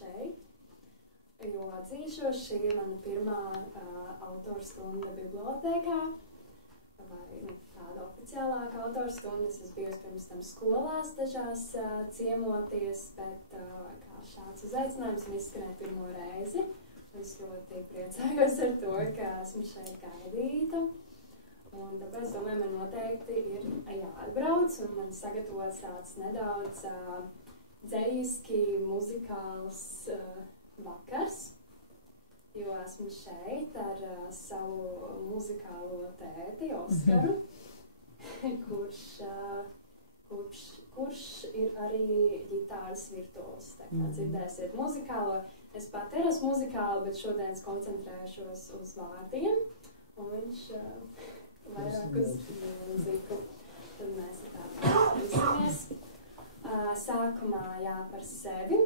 šeit, jo atzīšos, šī ir mana pirmā autora stunda bibliotēkā, vai tāda oficiālāka autora stunda. Es esmu bijusi pirms tam skolās dažās ciemoties, bet kā šāds uzaicinājums un izskanēja pirmo reizi. Es ļoti priecājos ar to, ka esmu šeit gaidīta. Un tāpēc, domāju, man noteikti ir jāatbrauc un man sagatavots tāds nedaudz dzejiski muzikāls vakars, jo esmu šeit ar savu muzikālo tēti, Oskaru, kurš ir arī ģitāras virtuos. Tā kā dzirdēsiet muzikālo, es pat esmu muzikāla, bet šodien es koncentrēšos uz vārdiem, un viņš vairāk uz mūziku. Tad mēs tā izsimies. Sākumā par sevi.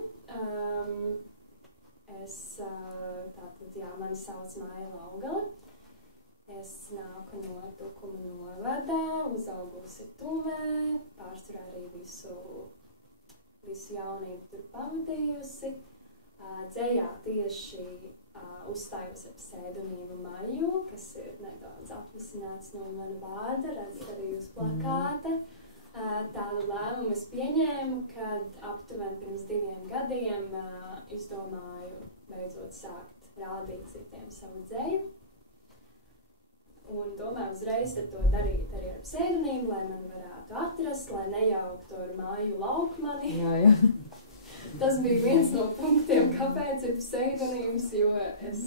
Mani sauc Maija Laugale. Es nāku no Tukuma novada, uzaugusi Tumē, pārsvarā arī visu jaunību tur pavadījusi. Dzejā tieši uzstājos ar pseidonīmu Maiju, kas ir nedaudz atvisināts no mana vārda, redzat arī uz plakāta. Tādu lēmumu es pieņēmu, kad aptuveni pirms 2 gadiem izdomāju beidzot sākt rādīt citiem savu dzeju. Un domāju uzreiz to darīt arī ar pseidonīmu, lai man varētu atrast, lai nejauktu ar Maiju Laukmani. Jā. Tas bija viens no punktiem, kāpēc ir pseidonīms, jo es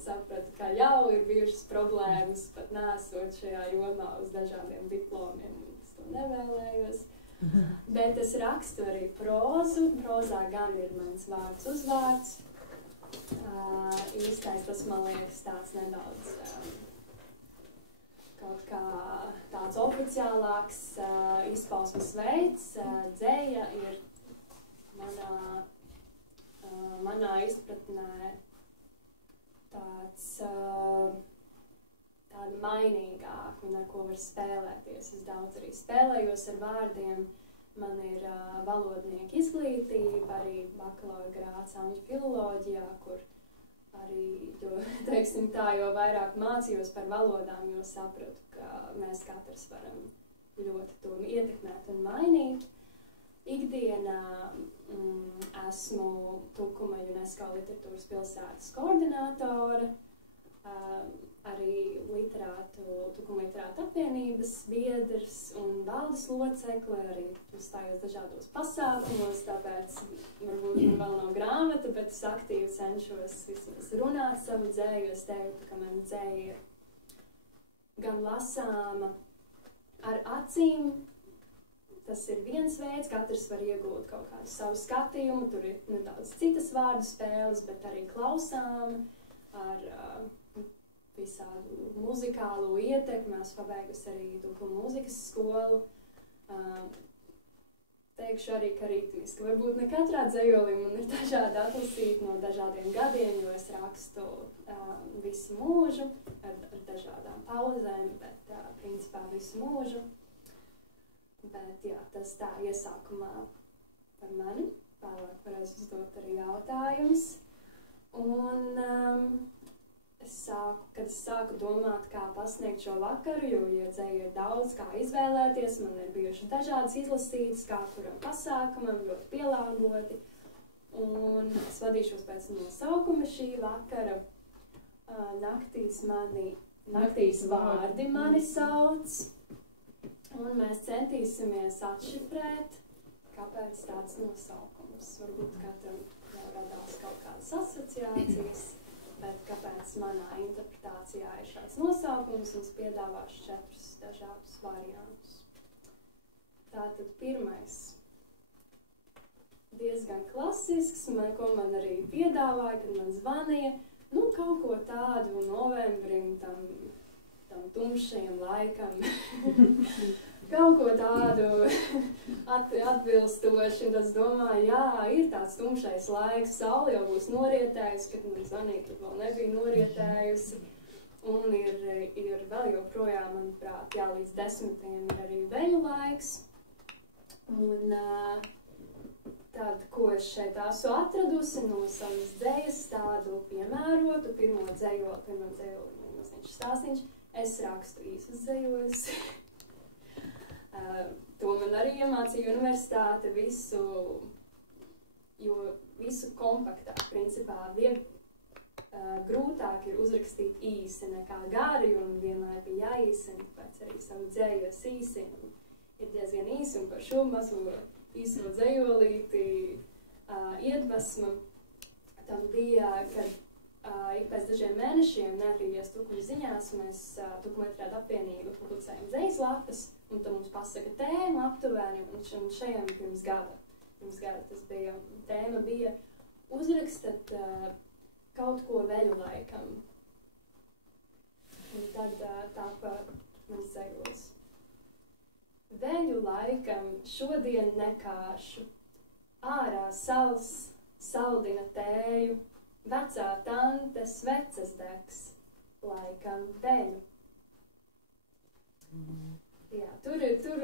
sapratu, ka jau ir bijušas problēmas, pat nesot šajā jomā uz dažādiem diplomiem, un es to nevēlējos. Bet es rakstu arī prozu. Prozā gan ir mans vārds uzvārds. Īstais tas, man liekas, tāds nedaudz kaut kā tāds oficiālāks izpausmes veids. Dzeja ir manā izpratnē tāda mainīgāka un ar ko var spēlēties. Es daudz arī spēlējos ar vārdiem. Man ir valodnieka izglītība, arī bakalaura grāds angļu filoloģijā, kur arī, teiksim tā, jo vairāk mācījos par valodām, jo sapratu, ka mēs katrs varam ļoti to ietekmēt un mainīt. Ikdienā esmu Tukuma UNESCO literatūras pilsētas koordinātore, arī Tukuma literātu apvienības biedrs un valdes locekle, arī uzstājos dažādos pasākumos, tāpēc varbūt man vēl nav grāmata, bet es aktīvi cenšos vismaz runāt savu dzēju. Es teiktu, ka man dzēja ir gan lasāma ar acīm. Tas ir viens veids, katrs var iegūt kaut kādu savu skatījumu, tur ir nedaudz citas vārdu spēles, bet arī klausām ar visādu muzikālo ietekmi. Esmu pabeigusi arī Tukuma mūzikas skolu. Teikšu arī, ka ritmiski. Varbūt ne katrā dzejolī man ir dažādi atlasīti no dažādiem gadiem, jo es rakstu visu mūžu ar dažādām pauzēm, bet principā visu mūžu. Bet jā, tas tā iesākumā par mani. Vēlāk varēs uzdot arī jautājumus. Un kad es sāku domāt, kā pasniegt šo vakaru, jo, ja dzeju ir daudz, kā izvēlēties, man ir bijuši dažādas izlasītas, kā kuram pasākumam, ļoti pielāgoti. Un es vadīšos pēc nosaukuma šī vakara. Naktīs vārdi mani sauc. Un mēs centīsimies atšifrēt, kāpēc tāds nosaukums. Varbūt katram jau radās kaut kādas asociācijas, bet kāpēc manā interpretācijā ir šāds nosaukums, un es piedāvāšu 4 dažādus variantus. Tātad pirmais, diezgan klasisks, ko man arī piedāvāja, kad man zvanīja, kaut ko tādu novembrim, tam tumšajam laikam, kaut ko tādu atbilstoši, un tas domāju, jā, ir tāds tumšais laiks, saule jau būs norietējusi, kad man zvanīja, kad vēl nebija norietējusi, un ir vēl joprojām, manuprāt, jā, līdz 10. ir arī veļu laiks, un tad, ko es šeit esmu atradusi no savas dzejas, tādu piemērotu, pirmo dzejoli, mazliet stāstīņš, es rakstu īsas dzejos. To man arī iemācīja universitāte visu kompaktāk, principā, grūtāk ir uzrakstīt īsi nekā gari, un vienmēr bija jāīsina, pēc arī savu dzēju es īsinu. Ir diezgan īsi, un par šo mazo īso dzējolīti iedvesma tam bija, kad ik pēc dažiem mēnešiem neatgriezies Tukumu ziņās, mēs Tukumu Literātu apvienību publicējam dzejas lapas, un tad mums pasaka tēmu aptuveni, un šajam pirms gada tas bija, tēma bija uzrakstat kaut ko veļu laikam. Un tad tāpa mans dzejols. Veļu laikam šodien nekāšu, ārā sals saldina tēju, vecā tante sveces degs, laikam veļu. Jā, tur to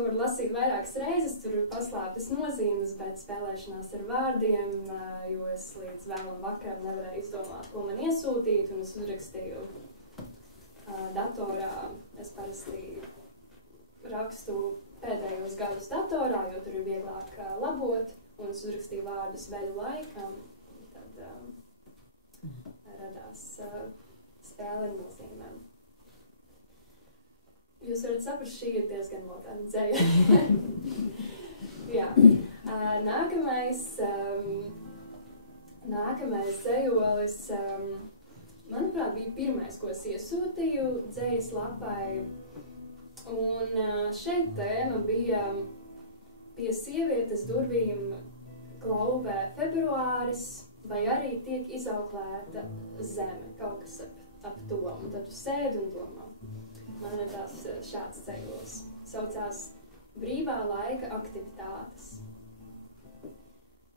var lasīt vairākas reizes, tur ir paslēptas nozīmes, bet spēlēšanās ar vārdiem, jo es līdz vēlam vakaram nevarēju izdomāt, ko man iesūtīt, un es uzrakstīju datorā. Es parasti rakstu pēdējos gadus datorā, jo tur ir vieglāk labot, un es uzrakstīju vārdus veļu laikam, un tad radās spēle ar nozīmēm. Jūs varat saprast, šī ir diezgan moderna dzeja. Jā. Nākamais dzejolis, manuprāt, bija pirmais, ko es iesūtīju dzejas lapai. Un šeit tēma bija pie sievietes durvīm klauvē februāris, vai arī tiek izauklēta zeme, kaut kas ap to. Un tad tu sēdi un domā. Man ir tās šāds dzejols. Saucās brīvā laika aktivitātes.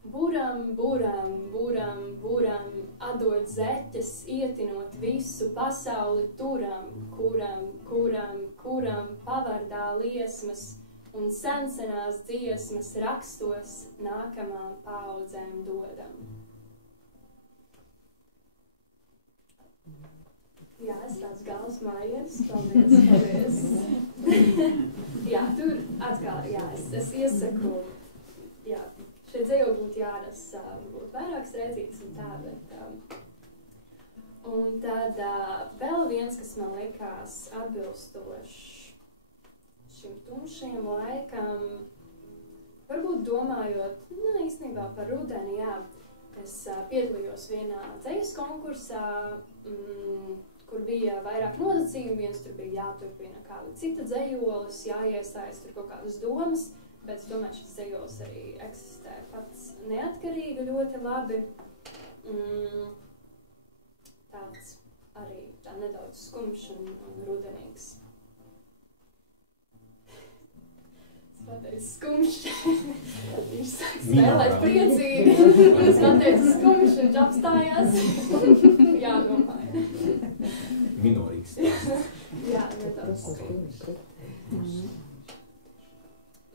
Buram, buram, buram, buram, atdod zeķes, ietinot visu pasauli turam, kuram pavardā liesmas un sensenās dziesmas rakstos nākamām paaudzēm dodam. Jā, es tāds galvas mājietis, paldies. Jā, tur atkal, jā, es iesaku, jā, šie dzejoli būtu jārasa, būtu vairākas reizītes un tā, bet, un tad vēl viens, kas man likās atbilstošs šim tumšajam laikam, varbūt domājot, īstenībā par rudeni, jā, es piedalījos vienā dzejas konkursā, kur bija vairāk nosacījumi, viens tur bija jāturpina kāda cita dzejolis, jāiestājas tur kaut kādas domas, bet es domāju, šis dzejolis arī eksistē pats neatkarīgi ļoti labi. Tāds arī tā nedaudz skumjš un rudenīgs. Es pateicu skumjš, viņš sāk spēlēt priecīgi, un es pateicu skumjš, viņš apstājās. Jādomāja. Minorīgs stāsts. Jā, nedaudz skumjš.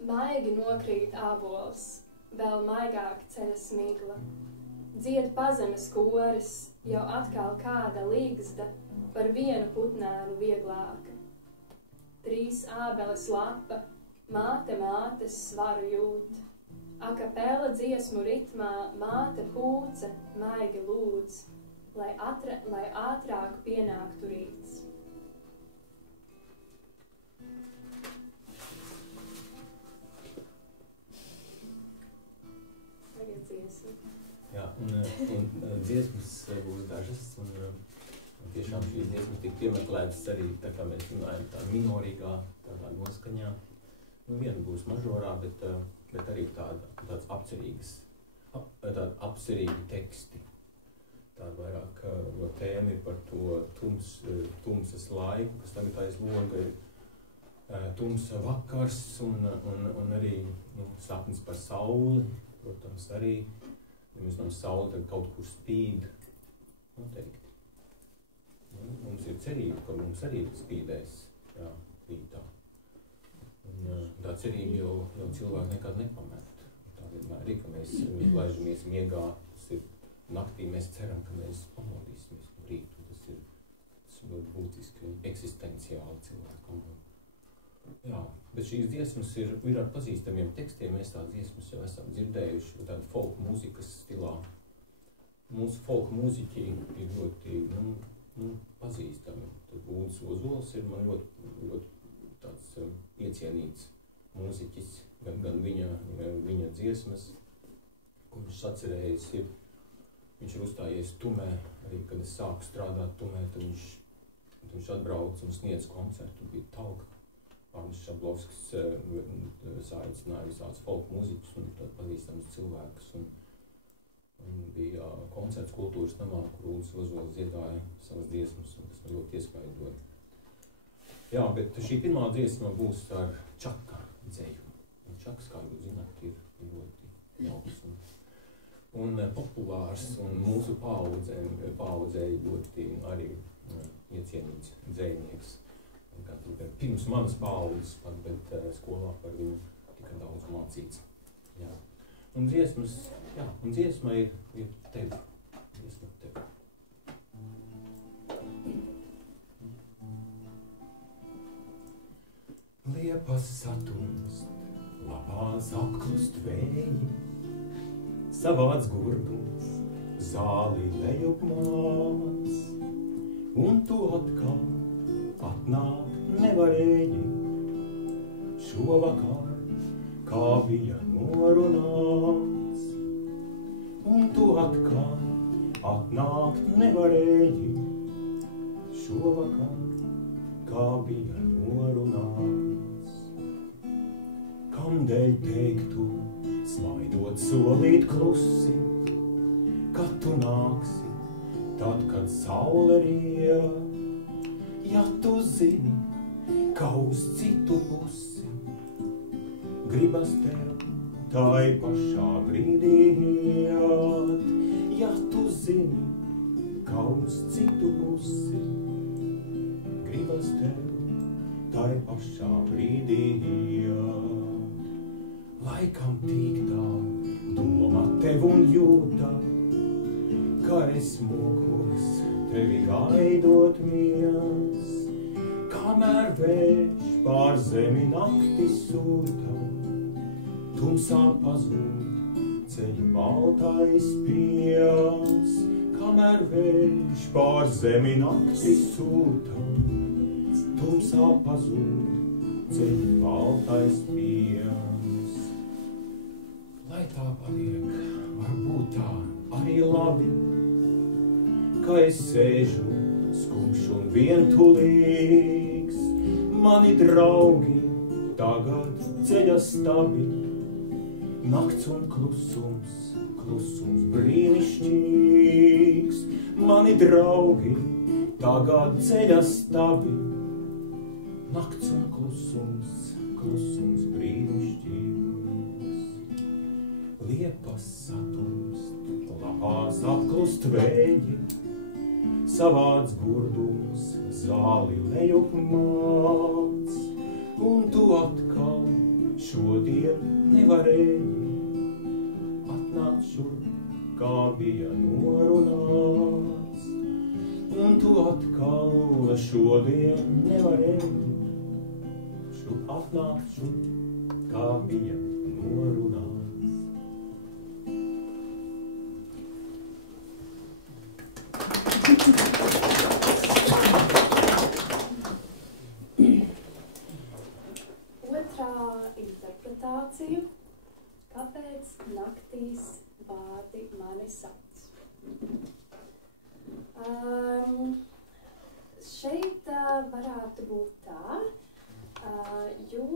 Maigi nokrīt ābols, vēl maigāk ceļas migla. Dzied pazemes koris, jau atkal kāda līgzda, par vienu putnēnu vieglāka. 3 ābeles lapa, māte mātes svaru jūt. Akapela dziesmu ritmā māte pūce, maigi lūdz, lai ātrāk pienāktu rīts. Tagad dziesma. Jā, un dziesmas būs dažas, un tiešām šīs dziesmas tiek piemeklētas arī, tā kā mēs runājam, tā minorīgā, tādā noskaņā. Viena būs mažorā, bet arī tāds apcerīgi teksti. Tāda vairāk, jo tēma ir par to tumsas laiku, kas tagad aiz loga ir tumsa vakars un arī sapnis par sauli, protams, arī. Ja mēs no sauli tad kaut kur spīd, noteikti. Mums ir cerība, ka mums arī spīdēs, jā, rītā. Un tā cerība jau cilvēku nekad nepamēt. Tā vienmēr ir, ka mēs laižamies miegā, tas ir naktī, mēs ceram, ka mēs pamodīsimies no rītu. Tas ir ļoti būtiski un eksistenciāli cilvēkam. Jā, bet šīs dziesmas ir ar pazīstamiem tekstiem, mēs tās dziesmas jau esam dzirdējuši, tāda folk mūzikas stilā. Mūsu folk mūziķi ir ļoti, pazīstami. Tad Ulris Ozols ir man ļoti tāds iecienīts mūziķis, gan viņa dziesmas, ko viņš sacerējis ir. Viņš ir uzstājies Tumē, arī kad es sāku strādāt Tumē, tad viņš atbrauc un sniedz koncertu, bija Talka. Arnis Šablovskis saicināja visāds folk mūziķus un pazīstams cilvēkus. Un bija koncerts kultūras namā, kur Ulris Ozols dziedāja savas dziesmas, un tas man ļoti iespaidoja. Jā, bet šī pirmā dziesma būs ar Čaka dzeju. Un Čaks, kā jūs zināt, ir ļoti jauks un populārs, un mūsu paaudzē ļoti arī iecienīts dzejnieks. Pirms manas paaudzes pat, bet skolā par viņu tika daudz mācīts. Jā. Un dziesma ir tevi. Dziesma tevi. Liepas satumst, lapās apklust vēji, savāds gurdums, zāli lejup māc, un tu atkal atnāk nevarēji. Šovakar, kā bija norunāts, un tu atkal atnākt nevarēji. Šovakar, kā bija norunāts. Kamdēļ teiktu, smaidot solīt klusi, kad tu nāksi, tad, kad saule riet. Ja tu zini, ka uz citu pusi gribas tev tai pašā brīdī iet. Ja tu zini, ka uz citu pusi gribas tev tai pašā brīdī iet. Laikam tik tā doma tev un jūta, ka es mokos tevi gaidot viens, kamēr vējš pār zemi nakti sūta, tumsā pazūd ceļu baltais piens. Kamēr vējš pār zemi nakti sūta, tumsā pazūd ceļu baltais piens. Lai tā paliek, varbūt tā arī labi, ka es sēžu skumjš un vientulīgs. Mani draugi tagad ceļa stabi, nakts un klusums brīnišķīgs. Mani draugi tagad ceļa stabi, nakts un klusums brīnišķīgs. Liepas satumst, lapās apklust vēji, savāds gurdums, zāli lejup māc, un tu atkal šodien nevarēji atnākt šurp, kā bija norunāts, un tu atkal šodien nevarēji atnākt šurp, kā bija norunāts. Otrā interpretācija. Kāpēc naktīs vārdi mani sauc? Šeit varētu būt tā, jo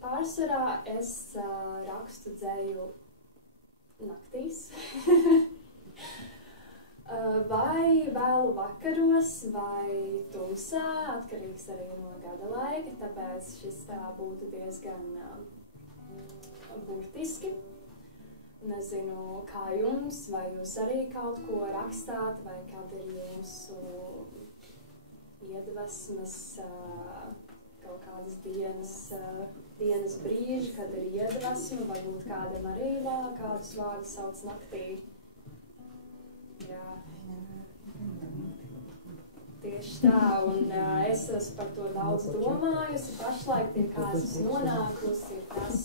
pārsvarā es rakstu dzeju naktīs. Vai vēlu vakaros, vai tumsā, atkarīgs arī no gada laika, tāpēc šis tā būtu diezgan burtiski. Nezinu, kā jums, vai jūs arī kaut ko rakstāt, vai kāda ir jūsu iedvesmas, kaut kādas dienas brīži, kad ir iedvesma, varbūt kādam arī vēl kādus vārdus sauc naktī. Jā. Tieši tā, un es esmu par to daudz domājusi. Pašlaik pie kā es esmu nonākusi ir tas,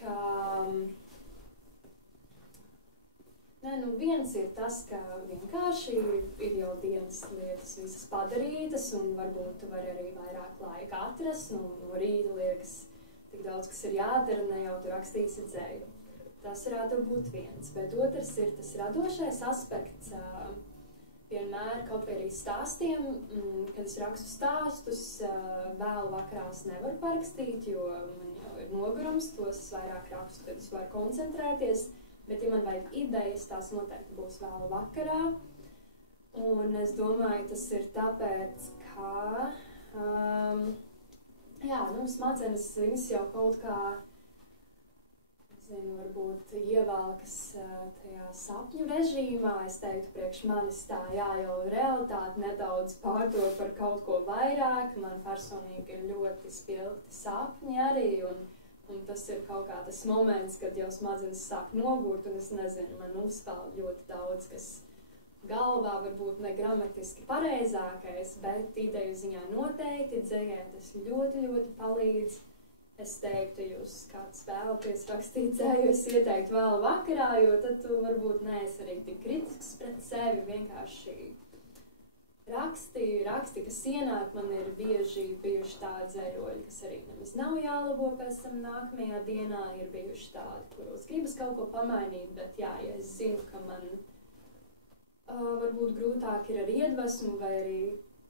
ka viens ir tas, ka vienkārši ir jau dienas lietas visas padarītas, un varbūt tu vari arī vairāk laika atrast, no rīta liekas tik daudz, kas ir jādara, ne jau tu rakstīsi dzēju. Tas varētu būt viens, bet otrs ir tas radošais aspekts. Vienmēr kaut vai arī stāstiem, kad es rakstu stāstus, vēl vakarās nevaru parakstīt, jo man jau ir nogurums, tos vairāk rakstu, kad es varu koncentrēties, bet ja man vajag idejas, tās noteikti būs vēl vakarā. Un es domāju, tas ir tāpēc, ka smadzenes viņas jau kaut kā varbūt ievelkas tajā sapņu režīmā. Es teiktu, priekš manis tā, jau realitāte nedaudz pārdod par kaut ko vairāk. Man personīgi ir ļoti spilgti sapņi arī, un tas ir kaut kā tas moments, kad jau smadzenes sāk nogurt, un es nezinu, man uzspēl ļoti daudz, kas galvā varbūt ne gramatiski pareizākais, bet ideju ziņā noteikti dzējai tas ļoti, ļoti palīdz. Es teiktu, jūs kāds vēlaties rakstīt dzēju, es ieteiktu vēl vakarā, jo tad tu varbūt neesi arī tik kritisks pret sevi, vienkārši raksti, kas ienāk. Man ir bieži bijuši tādi dzējoļi, kas arī nemaz nav jālabo pēc tam nākamajā dienā, ir bijuši tādi, kuros gribas kaut ko pamainīt, bet ja es zinu, ka man varbūt grūtāk ir ar iedvesmu, vai arī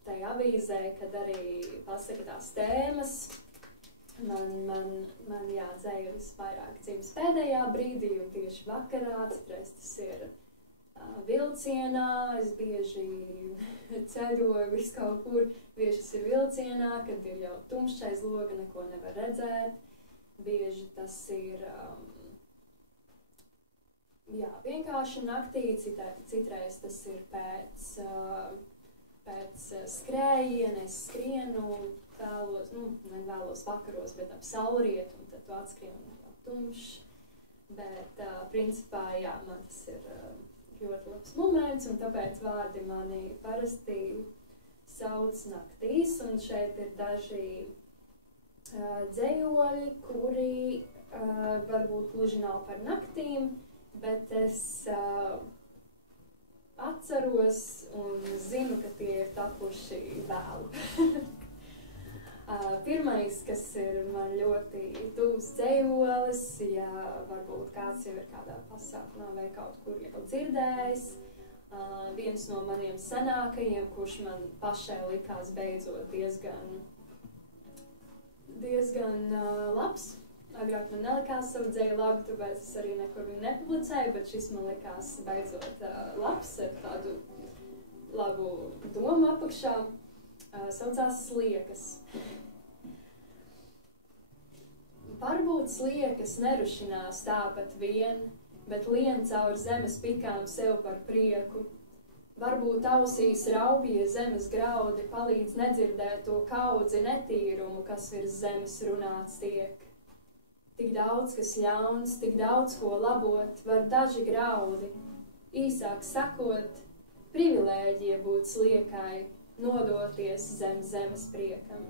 tai avīzē, kad arī pasaka tās tēmas, Man dzēja visvairāk dzims pēdējā brīdī, un tieši vakarā, citreiz tas ir vilcienā, es bieži ceļoju vis kaut kur, bieži tas ir vilcienā, kad ir jau tumšais loga, neko nevar redzēt, bieži tas ir vienkārši naktī, citreiz tas ir pēc skrējiena, es skrienu, nevēlos vakaros, bet ap saulrietu, un tad tu atskrien un jau tumšs. Bet, principā, man tas ir ļoti labs moments, un tāpēc vārdi mani parasti sauc naktīs, un šeit ir daži dzējoļi, kuri varbūt gluži nav par naktīm, bet es atceros un zinu, ka tie ir tapuši vēlu. Pirmais, kas ir man ļoti tuvs dzējolis, ja varbūt kāds jau ir kādā pasākumā vai kaut kur jau dzirdējis, viens no maniem senākajiem, kurš man pašai likās beidzot diezgan labs. Agrāk man nelikās savu dzēju labu, tāpēc es arī nekur viņu nepublicēju, bet šis man likās beidzot labs ar tādu labu domu apakšā. Saucās Sliekas. Varbūt sliekas nerušinās tāpat vien, bet lien caur zemes pikām sev par prieku. Varbūt ausīs raubie zemes graudi palīdz nedzirdēt to kaudzi netīrumu, kas virs zemes runāts tiek. Tik daudz, kas ļauns, tik daudz, ko labot, var daži graudi. Īsāk sakot, privilēģija būt sliekai, nodoties zem zemes priekam.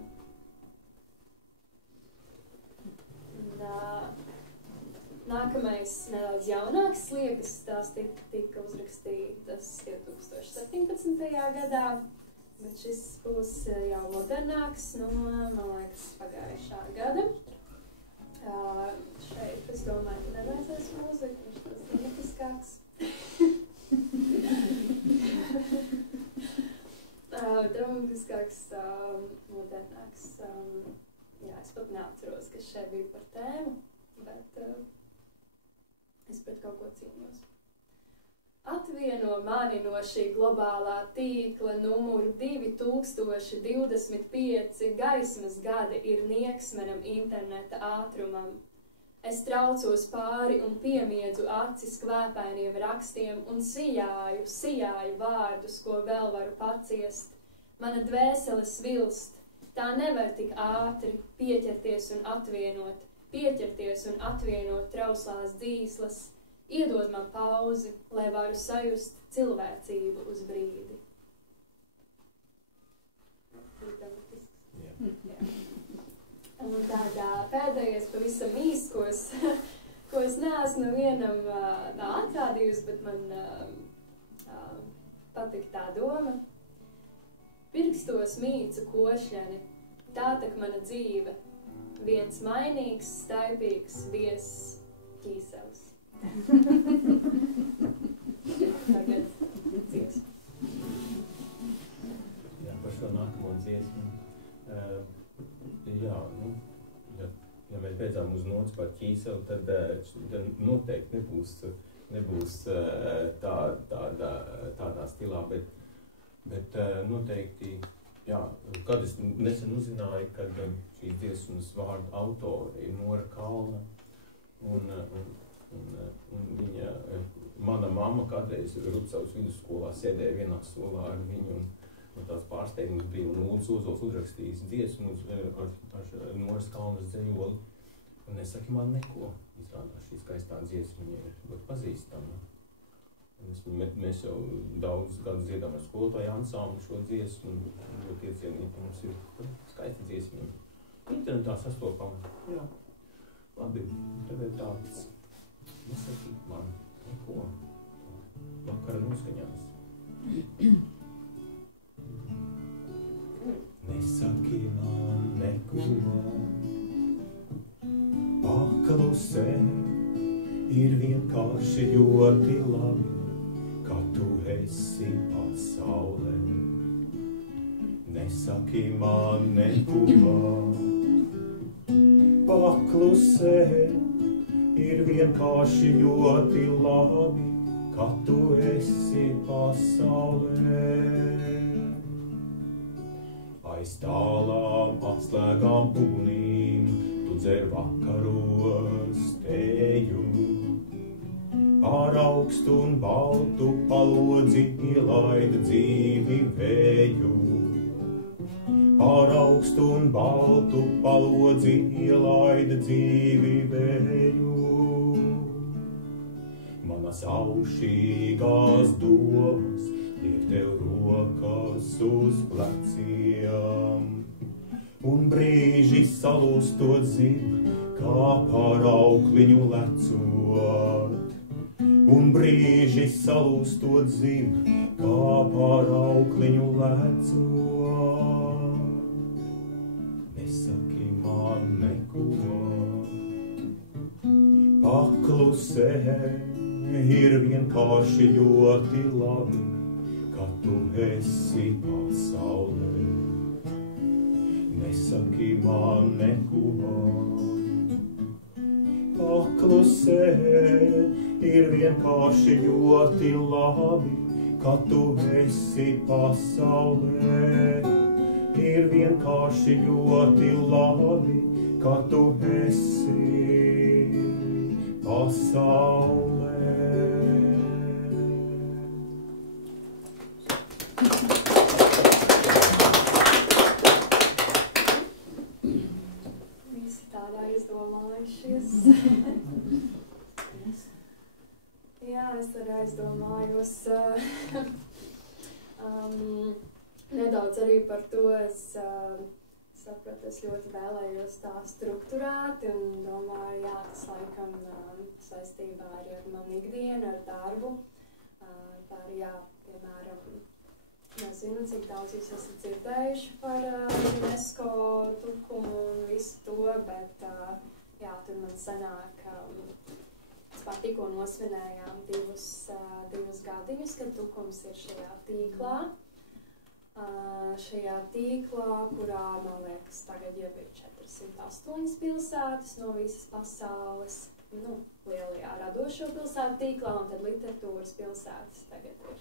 Nākamais nedaudz jaunāks Sliekas, tās tika uzrakstītas 2017. gadā, bet šis būs jau modernāks no, man liekas, pagājušā gada. Šeit, es domāju, ka nevajadzēs mūziku, viņš tas dramatiskāks. Dramatiskāks, modernāks. Es pat neatceros, kas šeit bija par tēmu, bet es pret kaut ko cīnījos. Atvieno mani no šī globālā tīkla numuru 2025 gaismas gadi ir nieks manam interneta ātrumam. Es traucos pāri un piemiedzu acis kvēpainiem rakstiem un sijāju vārdus, ko vēl varu paciest. Mana dvēsele svilst, Tā nevar tik ātri pieķerties un atvienot trauslās dzīslas, iedod man pauzi, lai varu sajust cilvēcību uz brīdi. Un tādā pēdējais pavisam īs, ko es neesmu vienam tā atrādījusi, bet man patika tā doma. Pirkstos mīcu košļani, tā tak mana dzīve, viens mainīgs, staipīgs viesis ķīsels. Tagad dziesmu. Jā, par šo nākamo dziesmu. Jā, nu, ja mēs beidzām uz nots par ķīseli, tad noteikti nebūs tādā stilā, bet noteikti, jā, kad es nesen uzzināju, kad šīs dziesmas vārdu autori ir Nora Kalna, un viņa, mana mamma kādreiz Rucavas vidusskolā sēdēja vienā solā ar viņu, un tās pārsteigums bija, un Ulris Ozols uzrakstījis dziesmu ar Noras Kalnas dzejoli, un nesaki man neko. Izrādās šī skaistā dziesma viņa ir ļoti pazīstama. Mēs jau daudz gadus dziedām ar skolotāju ansambli šo dziesmu, un ļoti iecienīgi mums ir skaista dziesma. Internetā sastopama. Jā, labi, tev ir tāds, nesaki man neko, vakara noskaņās. Nesaki man neko, paklusē, ir vienkārši ļoti labi, ka tu esi pasaulē. Nesaki man neko, paklusē, ir vienkārši ļoti labi, ka tu esi pasaulē. Aiz tālām atslēgām ugunīm, tu dzer vakaros teju. Pār augstu un baltu palodzi ielaida dzīvi vēju. Pār augstu un baltu palodzi ielaida dzīvi vēju. Manas aušīgās domas liek tev rokas uz pleciem, un brīži salūstot zib, kā pār aukliņu lecot. Un brīži salūstot zib, kā pār aukliņu lecot. Nesaki man neko, paklusē, ir vienkārši ļoti labi, ka tu esi pasaulē. Nesaki man neko, paklusē, ir vienkārši ļoti labi, ka tu esi pasaulē. Ir vienkārši ļoti labi, ka tu esi pasaulē. Visi tādā izdomājušies. Jā, es arī aizdomājos nedaudz arī par to. Es sapratu, es ļoti vēlējos tā strukturēti un domāju, jā, tas laikam saistībā arī ar manu ikdienu, ar darbu. Par, jā, piemēram, nezinu, cik daudz jūs esat dzirdējuši par UNESCO tukumu un visu to, bet jā, tur man sanāk, tikko nosvinējām divus gadiņus, kad tukums ir šajā tīklā. Kurā, man liekas, tagad jau ir 408 pilsētas no visas pasaules, lielajā radošo pilsētu tīklā, un tad literatūras pilsētas tagad ir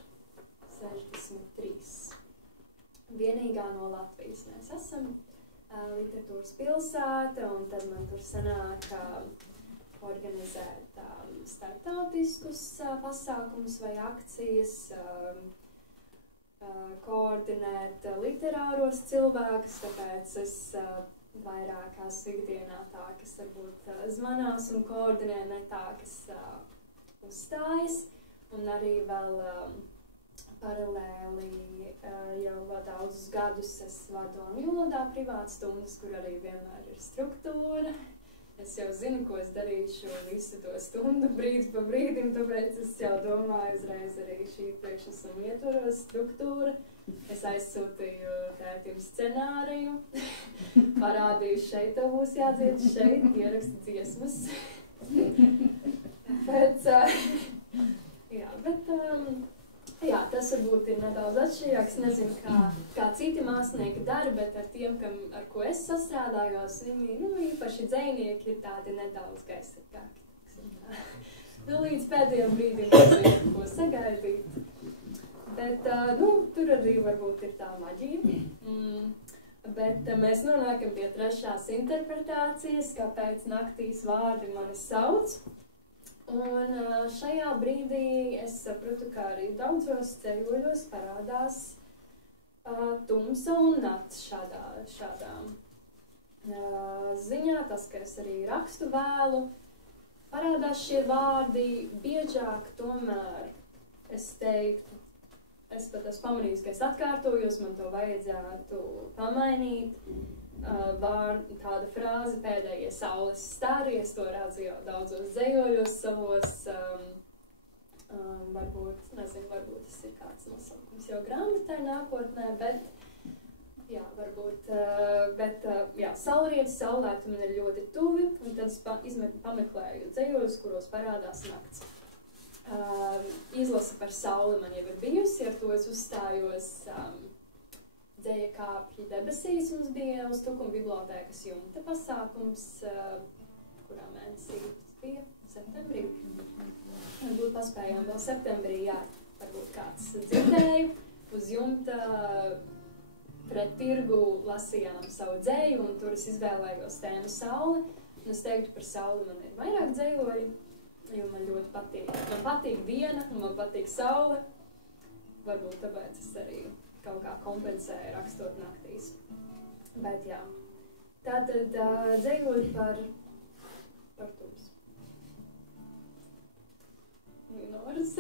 63. Vienīgā no Latvijas mēs esam literatūras pilsēta, un tad man tur sanāk organizēt starptautiskus pasākumus vai akcijas, koordinēt literāros cilvēkus, tāpēc es vairāk esmu ikdienā tā, kas varbūt zvanās un koordinē, ne tā, kas uzstājas. Un arī vēl paralēli jau daudzus gadus es vadu angļu valodā privātas stundas, kur arī vienmēr ir struktūra. Es jau zinu, ko es darīšu visu to stundu brīdi pa brīdim, tāpēc es jau domāju uzreiz arī šī priekšnesuma ietvaros struktūra. Es aizsūtīju tētim scenāriju, parādīju šeit, tev būs jādzied šeit, ieraksti dziesmas. Jā, tas varbūt ir nedaudz atšķirīgs. Nezinu, kā citi mākslinieki dara, bet ar tiem, ar ko es sastrādājos, viņi, īpaši dzejnieki, ir tādi nedaudz gaisīgāki. Līdz pēdējiem brīdim nezinu, ko sagaidīt. Bet, tur arī varbūt ir tā maģija. Bet mēs nonākam pie trešās interpretācijas, kāpēc naktīs vārdi mani sauc. Un šajā brīdī es sapratu, ka arī daudzos ceļoļos parādās tumsa un nakts šādā ziņā. Tas, ka es arī rakstu vēlu, parādās šie vārdi biežāk, tomēr es teiktu, es pat esmu pamanījis, ka es atkārtojos, man to vajadzētu pamainīt. Tāda frāze pēdējie saules stari, es to redzu jau daudzos dzejoļos savos, varbūt tas ir kāds nosaukums jau grāmatai nākotnē, saulrietis, saulēkti man ir ļoti tuvi, un tad es pameklēju dzejoļus, kuros parādās nakts. Izlase par sauli man jau ir bijusi, ar to es uzstājos Dzeja kāpļi debesīs. Mums bija uz Tukuma bibliotēkas jumta pasākums, kurā mēnesī tas bija septembrī. Varbūt paspējām vēl septembrī, jā, varbūt kāds dzirdēja. Uz jumta pret tirgu lasījām savu dzeju, un tur es izvēlējos tēmu saule. Un es teiktu, par sauli man ir vairāk dzejoļi, jo man ļoti patīk. Man patīk diena, un man patīk saule. Varbūt tāpēc es arī kaut kā kompensēja rakstot naktīs. Bet jā, tātad dzejoļi par tumsu. Minors.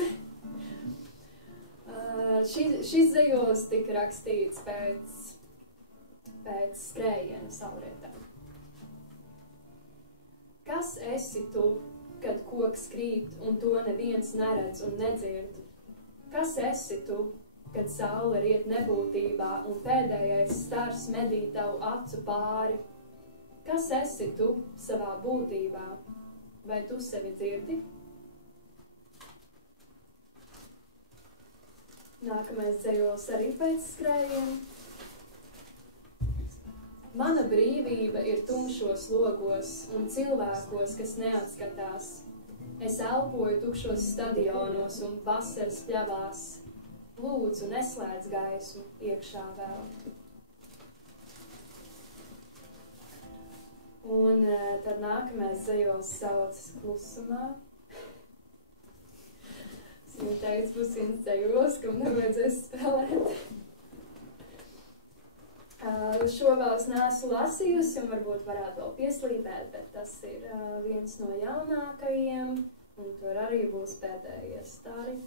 Šis dzejolis tika rakstīts pēc skrējiena saulrietā. Kas esi tu, kad koks krīt un to neviens neredz un nedzird? Kas esi tu, kad saule riet nebūtībā un pēdējais stars medī tavu acu pāri? Kas esi tu savā būtībā? Vai tu sevi dzirdi? Nākamais dzejolis arī pēc skrējiena. Mana brīvība ir tumšos logos un cilvēkos, kas neatskatās. Es elpoju tukšos stadionos un vasaras pļavās. Lūdzu, neslēdz gaismu iekšā vēl. Un tad nākamais dzejolis saucas Klusumā. Es viņu teicu, būs viens dzejolis, kam nevajadzēs spēlēt. Šo vēl es neesmu lasījusi un varbūt varētu vēl pieslīpēt, bet tas ir viens no jaunākajiem, un tur arī būs pēdējie stari.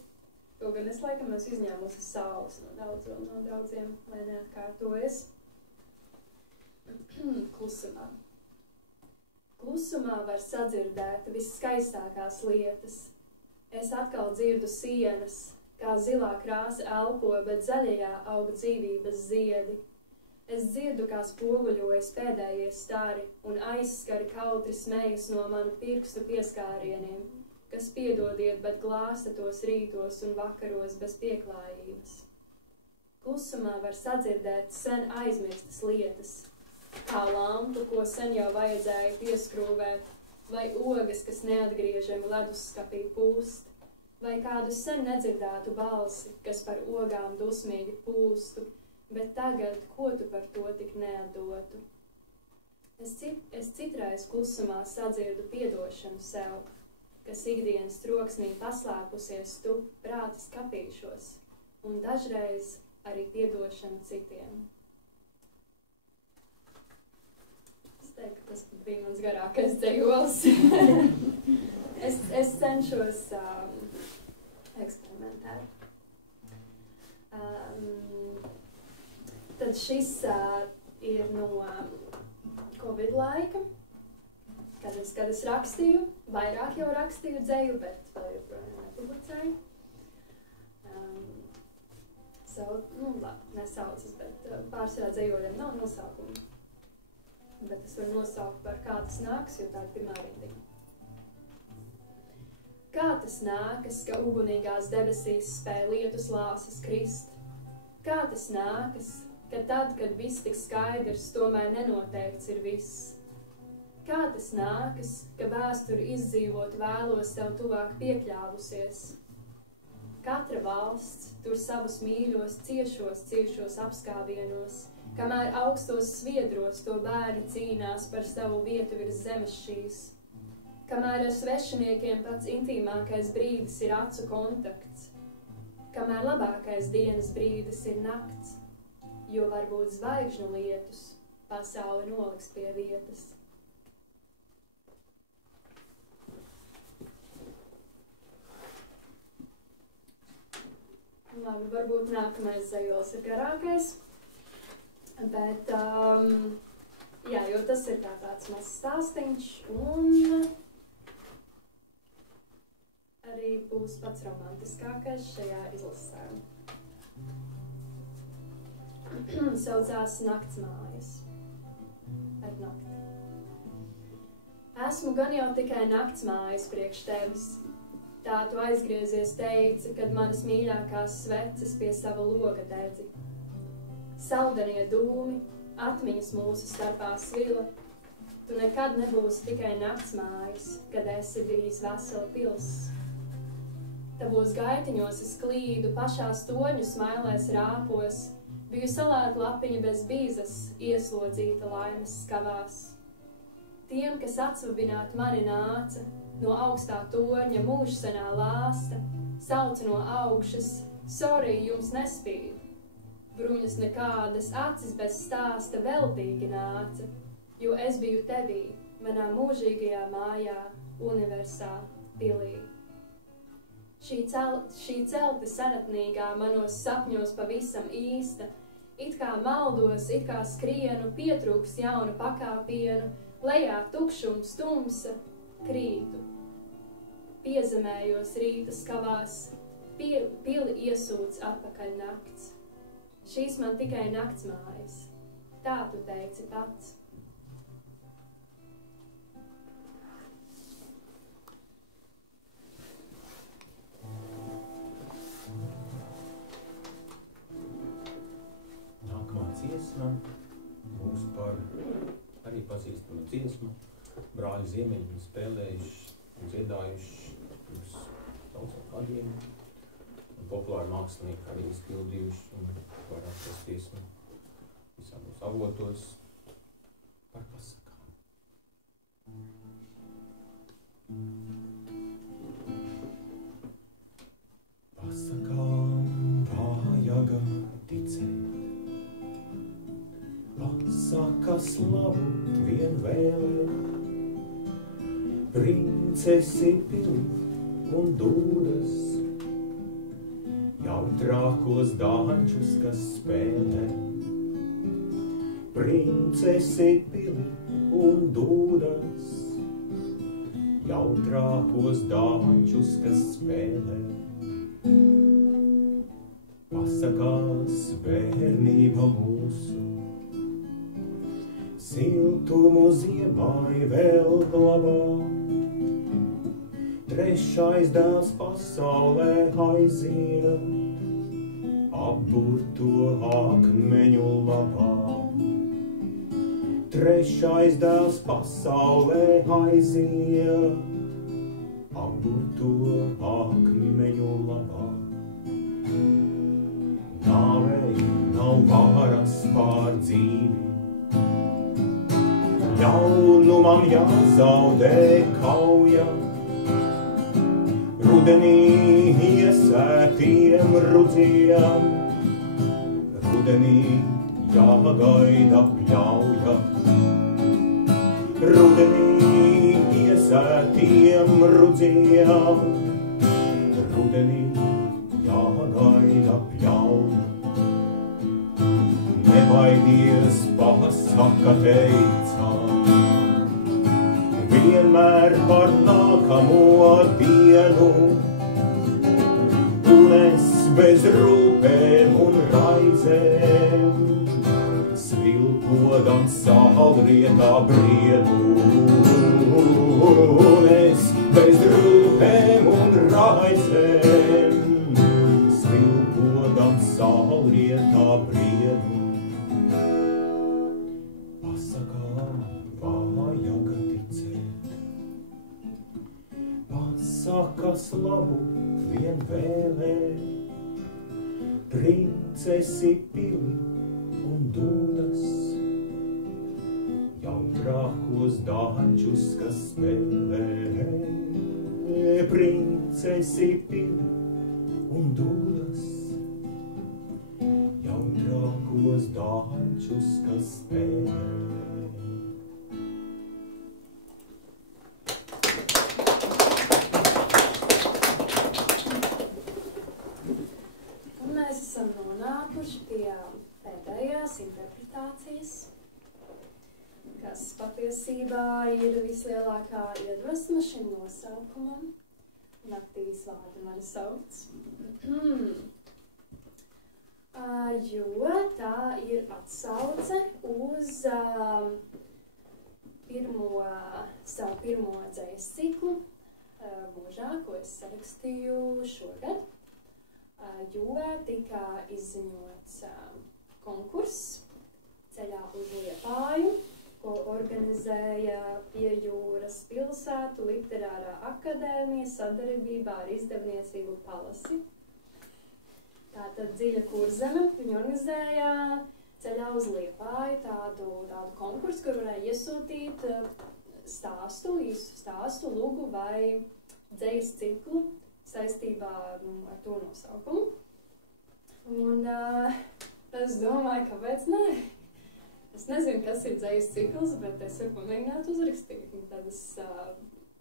To gan es laikam esmu izņēmusi saules no daudziem, lai neatkārtojas. Klusumā. Klusumā var sadzirdēt visskaistākās lietas. Es atkal dzirdu sienas, kā zilā krāsa elpo, bet zaļajā aug dzīvības ziedi. Es dzirdu, kā spoguļojas pēdējie stari un aizskari kautri smejas no manu pirkstu pieskārieniem, kas piedodiet, bet glāsta tos rītos un vakaros bez pieklājības. Klusumā var sadzirdēt sen aizmirstas lietas, kā lampu, ko sen jau vajadzēja pieskrūvēt, vai ogas, kas neatgriežami ledusskapī pūst, vai kādu sen nedzirdētu balsi, kas par ogām dusmīgi pūstu, bet tagad, ko tu par to tik neatdotu? Es citreiz klusumā sadzirdu piedošanu sev, kas ikdienas troksnī paslēpusies tu prāta skapīšos, un dažreiz arī piedošanu citiem. Es teiktu, ka tas bija mans garākais dzejols. es cenšos eksperimentēt. Tad šis ir no Covid laika, kad es rakstīju, vairāk jau rakstīju dzeju, bet vēl joprojām nepublicēju. Nesaucas, bet pārsvarā dzejoļiem nav nosaukuma. Bet es varu nosaukt par kā tas nāks, jo tā ir pirmā rindiņa. Kā tas nākas, ka ugunīgās debesīs spēj lietus lāsas krist? Kā tas nākas, ka tad, kad viss tik skaidrs, tomēr nenoteikts ir viss? Kā tas nākas, ka vēsturi izdzīvot vēlos tev tuvāk piekļāvusies? Katra valsts tur savus mīļos, ciešos apskāvienos, kamēr augstos sviedros to bērni cīnās par savu vietu virs zemes šīs. Kamēr ar svešiniekiem pats intīmākais brīdis ir acu kontakts, kamēr labākais dienas brīdis ir nakts, jo varbūt zvaigžņu lietus pasauli noliks pie vietas. Labi, varbūt nākamais dzejols ir garākais, bet, jā, jo tas ir tāds mazs stāstiņš, un arī būs pats romantiskākais šajā izlasē. Saucās Naktsmājas. Ar nakti. Esmu gan jau tikai naktsmājas priekš tevis. Tā tu aizgriezies teici, kad manas mīļākās sveces pie sava loga dedzi. Saldenie dūmi, atmiņas mūsu starpā svila. Tu nekad nebūsi tikai naktsmājas, kad esi bijis vesela pils. Tavos gaitiņos es klīdu, pašās toņu smailēs rāpos, biju salēta lapiņa bez bīzas, ieslodzīta laimes skavās. Tiem, kas atsvabināt mani nāca, no augstā torņa mūžsenā lāsta, sauca no augšas, sorry, jums nespīd. Bruņas nekādas, acis bez stāsta veltīgi nāca, jo es biju tevī, manā mūžīgajā mājā, universā pilī. Šī celta senatnīgā manos sapņos pavisam īsta, it kā maldos, it kā skrienu, pietrūks jaunu pakāpienu, lejā tukšums, tumsa, krītu. Piezemējos rīta skavās, pili iesūc atpakaļ nakts. Šīs man tikai naktsmājas, tā tu teici pats. Dziesma būs par arī pazīstama dziesma. Brāļi Ziemeļi spēlējuši un dziedājuši pirms daudziem gadiem. Un populāri mākslinieki arī izpildījuši un var atrast dziesmu visādos avotos par pasakām. Pasakām vājaga ticēt. Pasakas labu vien vēlē, princesi pili un dūdas, jautrākos dāņķus, kas spēlē. Princesi pili un dūdas, jautrākos dāņķus, kas spēlē. Pasakās bērnība mūsu, siltumu ziemai vēl glabā. Trešais dēls pasaulē aiziet, apburto akmeņu labā. Trešais dēls pasaulē aiziet, apburto akmeņu labā. Nāvei nav varas pār dzīvi, jaunumam jāzaudē kauja, rudenī iesētiem rudziem, rudenī jāgaida pļauja. Rudenī iesētiem rudziem, rudenī jāgaida pļauja. Nebaidies, pasaka teica, vienmēr par nākamo dienu, un es bez rūpēm un raizēm, svilpodam saulrietā briedu, un es bez rūpēm un raizēm, svilpodam saulrietā briedu. Pasakām vajag ticēt, pasaka slavu vien vēlē, princesi pili un dūdas, jautrākos dāņķus, kas spēlē. Princesi pili un dūdas, jautrākos dāņķus, kas spēlē. Nonākuši pie pēdējās interpretācijas, kas patiesībā ir vislielākā iedvesma šim nosaukumam. Naktīs vārdi mani sauc. Jo tā ir atsauce uz savu pirmo dzejas ciklu mūžā, ko es sarakstīju šogad. Jo tika izziņots konkurss ceļā uz Liepāju, ko organizēja Pie jūras pilsētu literārā akadēmija sadarbībā ar izdevniecību Palasi. Tātad Dziļa Kurzeme, viņi organizēja ceļā uz Liepāju tādu konkursu, kur varēja iesūtīt īsu stāstu, lugu vai dzejas ciklu saistībā ar to nosaukumu. Un es domāju, kāpēc nē? Es nezinu, kas ir dzejas cikls, bet es varu pamēģināt uzrakstīt. Un tad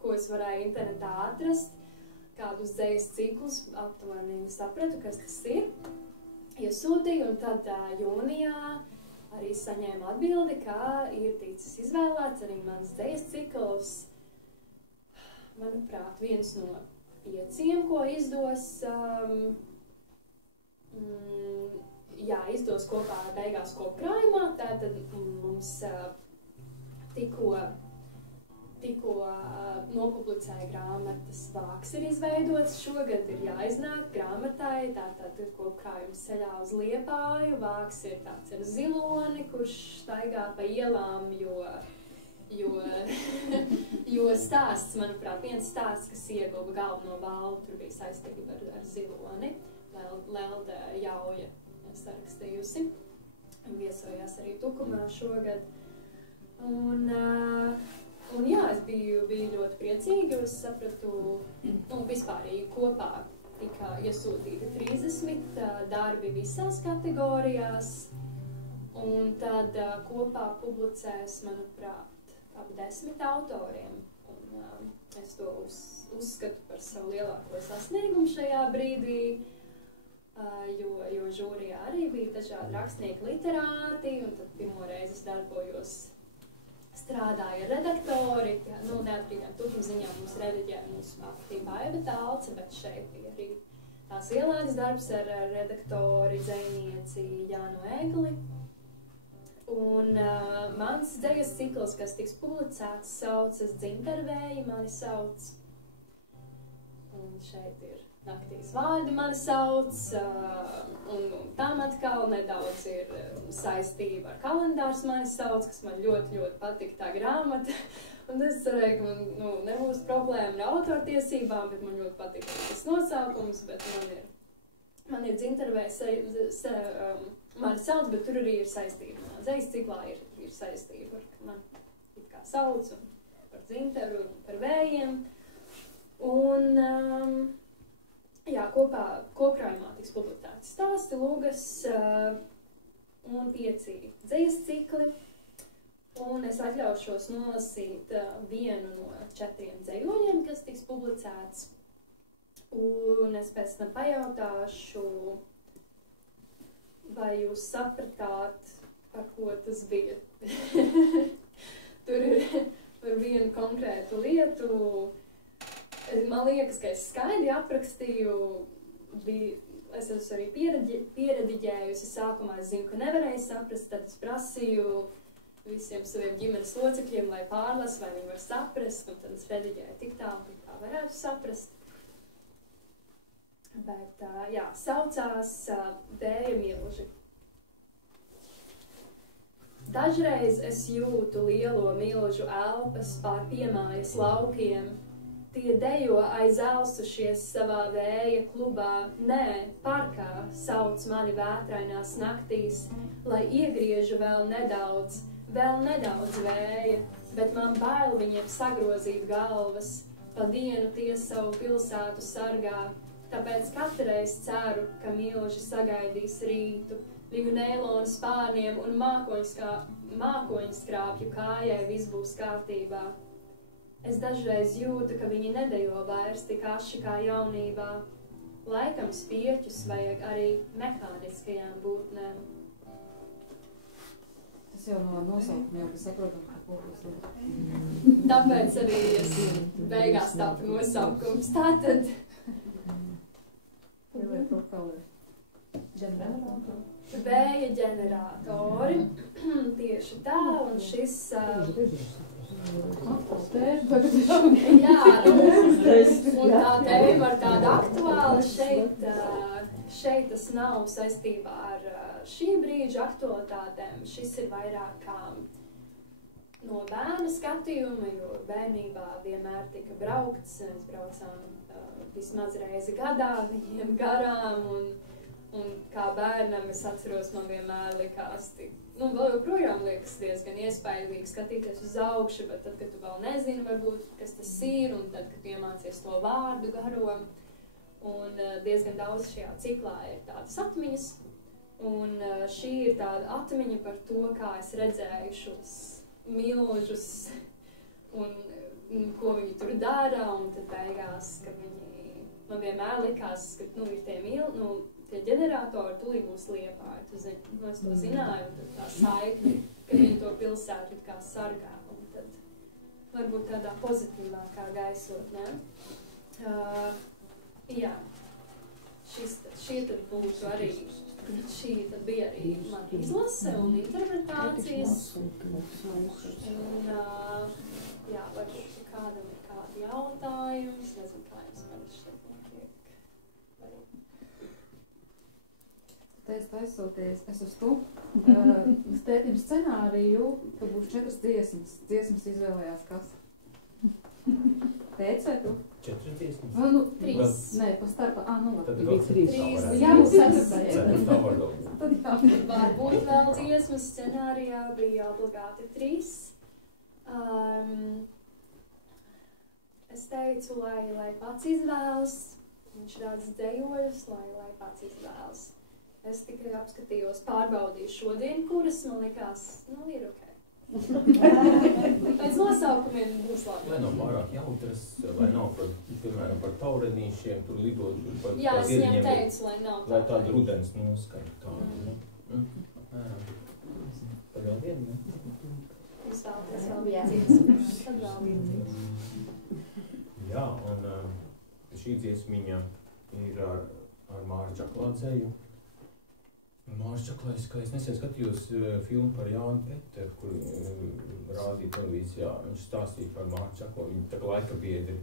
ko es varēju internetā atrast, kādus dzejas ciklus aptuveni sapratu, kas tas ir. Iesūtīju, un tad jūnijā arī saņēmu atbildi, ka ir ticis izvēlēts arī mans dzejas cikls, manuprāt, viens no 5, ko izdos, izdos kopā beigās kopkrājumā. Tātad mums tikko nopublicēja grāmatas vāks ir izveidots. Šogad ir jāiznāk grāmatai, tātad kopkrājums ceļā uz Liepāju. Vāks ir tāds ar ziloni, kurš staigā pa ielām, jo stāsts, manuprāt, viens stāsts, kas ieguva galveno balvu, tur bija saistība ar ziloni. Lelde Jauja sarakstījusi. Viesojās arī Tukumā šogad. Un jā, es biju ļoti priecīga, jo es sapratu, vispārīgi kopā tika iesūtīti 30 darbi visās kategorijās. Un tad kopā publicēs, manuprāt, ap 10 autoriem, un es to uzskatu par savu lielāko sasniegumu šajā brīdī, jo žūrijā arī bija dažādi rakstnieki, literāti, un tad pirmo reizi es darbojos, strādāju ar redaktori, neatkarīgām tukumziņām mums redaģēja mūsu aktīvā Eva Talce, bet šeit bija arī tās ielādes darbs ar redaktori, dzejnieci Jānu Egli. Un mans dzejas cikls, kas tiks publicēts, saucas Dzintarvēji mani sauc. Un šeit ir naktīs vārdi mani sauc, un tam atkal nedaudz ir saistība ar kalendārs mani sauc, kas man ļoti, ļoti patika tā grāmata. Un es cerēju, ka man nebūs problēma ar autortiesībām, bet man ļoti patika tas nosaukums, bet man ir Dzintarvēji mani sauc, bet tur arī ir saistība. Dzejas ciklā ir saistība ar man it kā sauc un par dzintaru un par vējiem. Un jā, kopkrājumā tiks publicēti stāsti, lugas, un 5 dzīves cikli. Un es atļaušos nolasīt vienu no 4 dzējoļiem, kas tiks publicēts. Un es pēc tam pajautāšu, vai jūs sapratāt, par ko tas bija. Tur ir par vienu konkrētu lietu. Man liekas, ka es skaidri aprakstīju, es esmu arī pierediģējusi. Sākumā es zinu, ka nevarēju saprast, tad es prasīju visiem saviem ģimenes locekļiem, lai pārlas, vai viņi var saprast, un tad es rediģēju tik tā varētu saprast. Bet, jā, saucās Vēja milži. Dažreiz es jūtu lielo milžu elpas pār piemājas laukiem. Tie dejo aiz elsušies savā vēja klubā, nē, parkā sauc mani vētrainās naktīs, lai iegriežu vēl nedaudz vēja, bet man bail viņiem sagrozīt galvas, pa dienu tie savu pilsētu sargā, tāpēc katreiz ceru, ka milži sagaidīs rītu, viņu neilonu spārniem un mākoņskrāpju kājai viss būs kārtībā. Es dažreiz jūtu, ka viņi nedejo vairs tik aši kā jaunībā, laikam spieķus vajag arī mehāniskajām būtnēm. Tas jau no nosaukuma jau saprotam, kā būs. Tāpēc arī es beigās tāpu nosaukums. Tātad Vēja ģeneratori. Tieši tā, un šis jā, un tā tēma ir tāda aktuāla šeit tas nav saistībā ar šī brīža aktualitātēm. Šis ir vairāk kā no bērna skatījuma, jo bērnībā vienmēr tika braukts. Mēs braucām vismaz reizi gadā viņiem garām, un kā bērnam es atceros, man vienmēr likās tik, vēl joprojām liekas diezgan iespaidīgi skatīties uz augšu, bet tad, kad tu vēl nezini, varbūt, kas tas ir, un tad, kad iemācies to vārdu garo, un diezgan daudz šajā ciklā ir tādas atmiņas, un šī ir tāda atmiņa par to, kā es redzēju šos milžus, un ko viņi tur dara, un tad beigās, ka man vienmēr likās, ka, ir tie ģeneratori tūlīt būs Liepāja. Es to zināju, un tad tā saikne, ka viņi to pilsētu kā sargā, un tad varbūt tādā pozitīvākā gaisotnē. Jā, šī tad būtu arī, šī tad bija arī man izlase un interpretācijas. Un, jā, varbūt kādam ir kādi jautājumi, es nezinu, kā jums parasti šeit notiek. Es taisoties, es uz to tētim scenāriju, ka būs 4 dziesmas. Dziesmas izvēlējās kas? Tēts vai tu? 4 dziesmas? 3. Nē, pa starpā. Labi. Tad vēl 3. Jābūt 4. Tā var daudz. Tad jābūt. Varbūt vēl dziesmas scenārijā bija obligāti 3. Es teicu, lai pats izvēlas. Viņš rāds dzējoļus, lai pats izvēlas. Es tikai apskatījos, pārbaudīju šodien, kuras man likās, ir ok. Pēc nosaukumiem būs labi. Lai nav pārāk jautras, lai nav piemēram par taurenīšiem, tur lidot par jā, es viņam teicu, lai nav tā. Lai tāda rudens noskaņa tāda, Tad vēl vienu, Jūs vēlaties vēl vienu dziesmu, tad vēl vienu dziesmu. Jā, un šī dziesmiņa ir ar Māri Čaklādzēju. Māris Čaklājs, kā es nesen skatījos filmu par Jānu Peteru, kur rādīja televīzijā. Viņš stāstīja par Māri Čaklo, viņa tā laika biedri,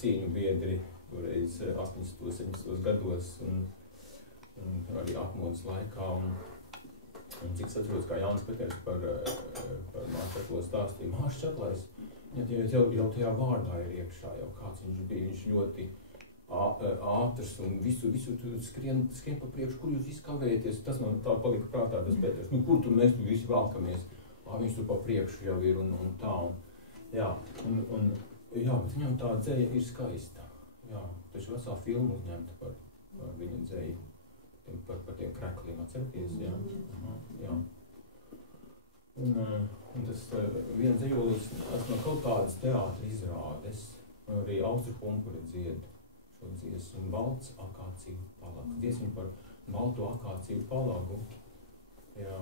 cīņu biedri, toreiz 80. 70. gados un arī atmodas laikā. Un cik es atceros, kā Jānis Peters par Māri Čaklo stāstīja. Māris Čaklājs, jau tajā vārdā ir iekšā, jau kāds viņš bija, viņš ļoti ātrs un visu skrien pa priekšu, kur jūs visi kavēties. Tas man tā palika prātā, tas Peters. Kur tur mēs visi valkamies? Viņš tur pa priekšu jau ir un tā. Jā, bet viņam tā dzēja ir skaista. Jā, taču vesā filma uzņemta par viņa dzēju. par tiem krekliem, atceraties, jā? Aha, jā. Un tas viens dzejolīgs no kaut kādas teātra izrādes, arī Austru Pumpuri dzied šo dziesmu, balts akāciju palags. Dziesmu par balto akāciju palagu. Jā.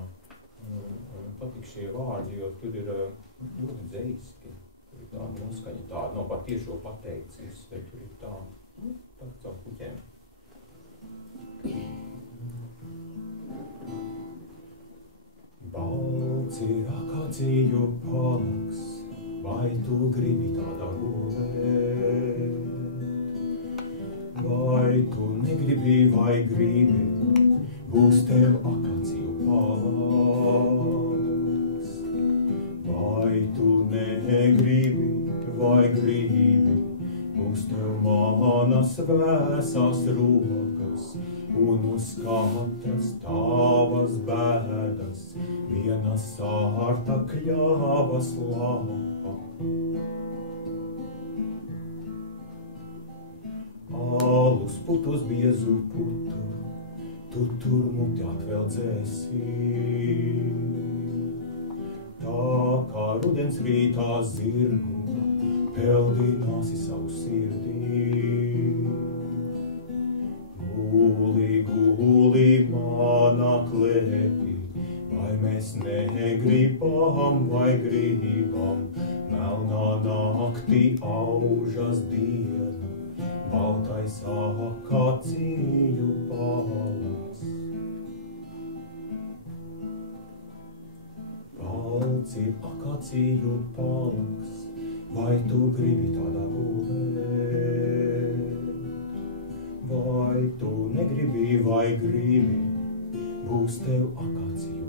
Un patīk šie vārdi, jo tur ir ļoti dzejiski. Tur ir tāda noskaņa, tāda nav pat tiešo pateicības, bet tur ir tā caur puķēm. Balts ir akāciju palags, vai tu gribi tādā gulēt? Vai tu negribi, vai gribi, būs tev akāciju palags. Vai tu negribi, vai gribi, būs tev manas vēsās rokas, un uz katras tavas bēdas viena sārta kļavas lapa. Alus putos biezu putu, tu tur muti atveldzēsi. Tā kā rudens rītā zirgu peldināsi savu sirdī. Guli, guli manā klēpī, vai mēs negribam, vai gribam, melnā naktī aužas diena, baltais akāciju palags. Balts ir akāciju palags, vai tu gribi tādā gulēt? Vai tu negribi, vai gribi, būs tev akāciju